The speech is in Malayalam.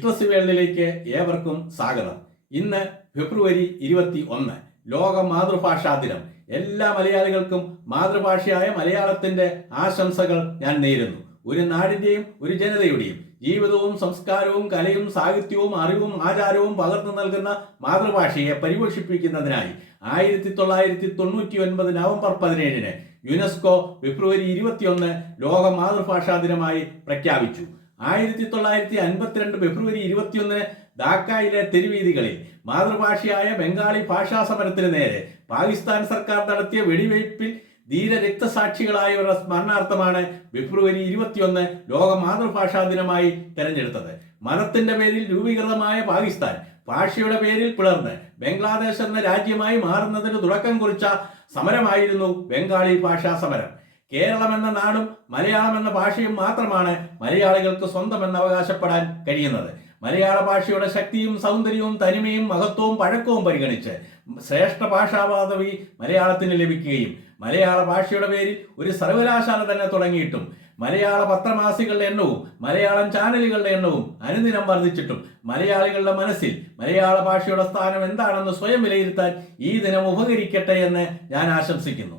ലിറ്ററസി വേൾഡിലേക്ക് ഏവർക്കും സ്വാഗതം. ഇന്ന് ഫെബ്രുവരി 21, ലോക മാതൃഭാഷാ ദിനം. എല്ലാ മലയാളികൾക്കും മാതൃഭാഷയായ മലയാളത്തിന്റെ ആശംസകൾ ഞാൻ നേരുന്നു. ഒരു നാടിന്റെയും ഒരു ജനതയുടെയും ജീവിതവും സംസ്കാരവും കലയും സാഹിത്യവും അറിവും ആചാരവും പകർന്നു നൽകുന്ന മാതൃഭാഷയെ പരിപോഷിപ്പിക്കുന്നതിനായി 1999 നവംബർ 17 യുനെസ്കോ ഫെബ്രുവരി 21 ലോക മാതൃഭാഷാ ദിനമായി പ്രഖ്യാപിച്ചു. 1952 ഫെബ്രുവരി 21 ധാക്കയിലെ തെരുവീതികളിൽ മാതൃഭാഷയായ ബംഗാളി ഭാഷാ സമരത്തിന് നേരെ പാകിസ്ഥാൻ സർക്കാർ നടത്തിയ വെടിവയ്പിൽ ധീര രക്തസാക്ഷികളായവരുടെ സ്മരണാർത്ഥമാണ് ഫെബ്രുവരി 21 ലോക മാതൃഭാഷാ ദിനമായി തെരഞ്ഞെടുത്തത്. മതത്തിന്റെ പേരിൽ രൂപീകൃതമായ പാകിസ്ഥാൻ ഭാഷയുടെ പേരിൽ പിളർന്ന് ബംഗ്ലാദേശ് എന്ന രാജ്യമായി മാറുന്നതിന് തുടക്കം കുറിച്ച സമരമായിരുന്നു ബംഗാളി ഭാഷാ സമരം. കേരളം എന്ന നാടും മലയാളം എന്ന ഭാഷയും മാത്രമാണ് മലയാളികൾക്ക് സ്വന്തമെന്ന് അവകാശപ്പെടാൻ കഴിയുന്നത്. മലയാള ഭാഷയുടെ ശക്തിയും സൗന്ദര്യവും തനിമയും മഹത്വവും പഴക്കവും പരിഗണിച്ച് ശ്രേഷ്ഠ ഭാഷാ പദവി മലയാളത്തിന് ലഭിക്കുകയും മലയാള ഭാഷയുടെ പേരിൽ ഒരു സർവകലാശാല തന്നെ തുടങ്ങിയിട്ടും മലയാള പത്രമാസികളുടെ എണ്ണവും മലയാളം ചാനലുകളുടെ എണ്ണവും അനുദിനം വർദ്ധിച്ചിട്ടും മലയാളികളുടെ മനസ്സിൽ മലയാള ഭാഷയുടെ സ്ഥാനം എന്താണെന്ന് സ്വയം വിലയിരുത്താൻ ഈ ദിനം ഉപകരിക്കട്ടെ എന്ന് ഞാൻ ആശംസിക്കുന്നു.